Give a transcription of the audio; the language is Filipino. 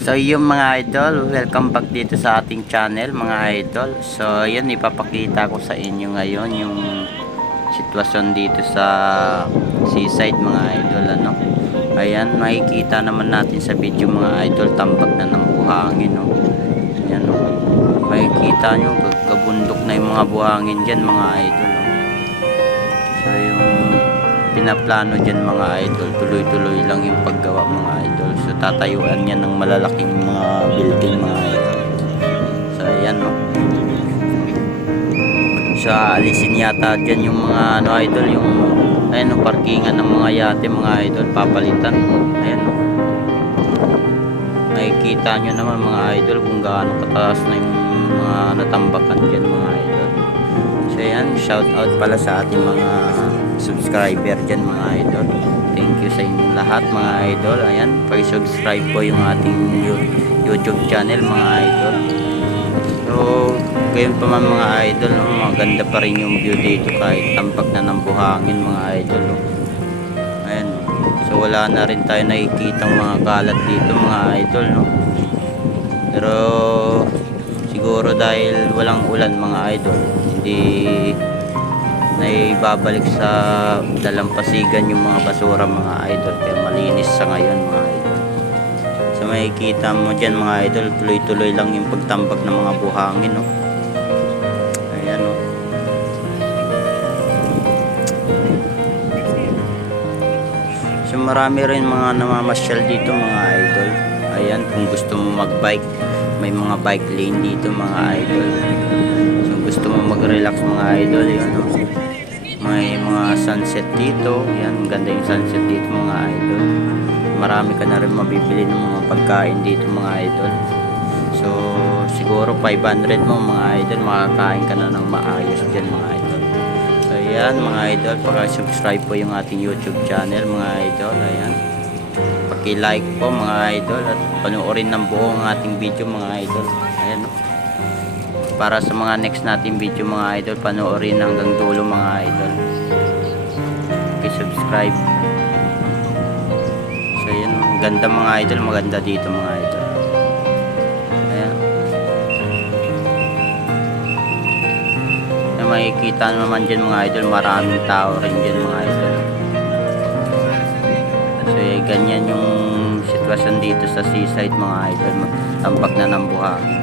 So yung mga idol, welcome back dito sa ating channel mga idol. So yun, ipapakita ko sa inyo ngayon yung sitwasyon dito sa seaside mga idol. Ayan, makikita naman natin sa video mga idol, tambak na ng buhangin. Ayan, makikita nyo, gabundok na yung mga buhangin dyan mga idol. So yung pinaplano dyan mga idol, tuloy-tuloy lang yung paggawa mga idol. So tatayuan yan ng malalaking mga building mga idol. So ayan so alisin yata dyan yung mga idol, yung ayan parkingan ng mga yate mga idol, papalitan. Ayan nakikita nyo naman mga idol kung gaano kataas na yung mga natambakan dyan mga idol. So ayan, shout out pala sa ating mga subscriber dyan mga idol. Thank you sa inyo lahat mga idol. Ayan, pag-subscribe po yung ating YouTube channel mga idol. So gayon pa man mga idol, maganda pa rin yung view dito kahit tampak na ng buhangin mga idol. Ayan, so wala na rin tayo nakikitang mga kalat dito mga idol pero siguro dahil walang ulan mga idol, hindi na ibabalik sa dalampasigan yung mga basura mga idol, kaya malinis sa ngayon mga idol. So makikita mo dyan mga idol, tuloy-tuloy lang yung pagtambak ng mga buhangin ayan so marami rin mga namamasyal dito mga idol. Ayan, kung gusto mo mag-bike, may mga bike lane dito mga idol. So gusto mo mag-relax mga idol, yun may mga sunset dito. Yan, ganda yung sunset dito mga idol. Marami ka na rin mabibili ng mga pagkain dito mga idol. So siguro 500 mo mga idol, makakain ka na ng maayos dyan mga idol. So yan mga idol, pag-subscribe po yung ating YouTube channel mga idol. Ayan, paki-like po mga idol at panoorin ng buo ang ating video mga idol. Ayan para sa mga next nating video mga idol, panoorin hanggang dulo mga idol. Subscribe. So yun, ganda mga idol, maganda dito mga idol. Ayan, so, makikita naman dyan mga idol, maraming tao rin dyan mga idol. So ganyan yung sitwasyon dito sa seaside mga idol, tambak na ng buhangin.